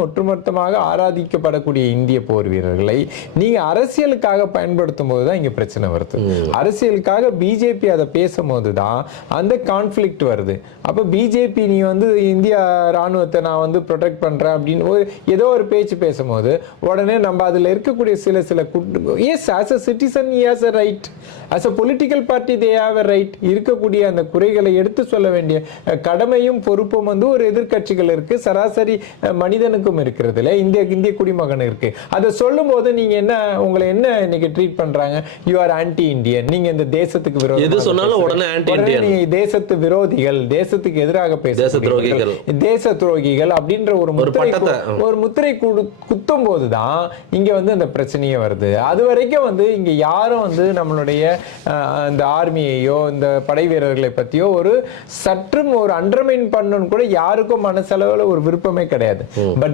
ஒட்டுமொத்தமாக ஆராதிக்கப்படக்கூடிய இந்திய போர் வீரர்களை நீங்க அரசியலுக்காக பயன்படுத்தும் போதுதான் இங்க பிரச்சனை வருது. அரசியலுக்காக பிஜேபி அதை பேசும்போதுதான் அந்த கான்ஃபிளிக்ட் வருது. அப்ப பிஜேபி நீ இந்திய ராணுவத்தை நான் ப்ரொடெக்ட் பண்றேன் அப்படின்னு ஏதோ ஒரு பேச்சு பேசும்போது உடனே நம்ம அதுல இருக்கக்கூடிய சில S as a citizen he has a right, as a political party they have a right. இருக்கக்கூடிய அந்த குறைகளை எடுத்து சொல்ல வேண்டிய கடமையும் பொறுப்பும் ஒரு எதிர்க்கட்சிகள் இருக்கு, சராசரி மனிதனுக்கு இருக்கிறது இல்ல, இந்திய குடிமகன் இருக்கு. அதை சொல்லும் போது நீங்க உங்களை என்ன இன்னைக்கு ட்ரீட் பண்றாங்க? யூ ஆர் ஆன்டி இந்தியன், நீங்க இந்த தேசத்துக்கு விரோதம் எது சொன்னாலும் உடனே ஆன்டி இந்தியன், நீங்க தேசத்து விரோதிகள், தேசத்துக்கு எதிராக பேசுறீர்கள், தேச துரோகிகள் அப்படின்ற ஒரு முத்திரை குத்தும் போதுதான் இங்க அந்த பிரச்சனையே வருது. அது வரைக்கும் இங்க யாரும் நம்மளுடைய இந்த ஆர்மியையோ இந்த படை வீரர்களை பத்தியோ ஒரு சற்றும் ஒரு அண்டர்மைன் பண்ணணும் கூட யாருக்கும் மனசளவுல ஒரு விருப்பமே கிடையாது. பட்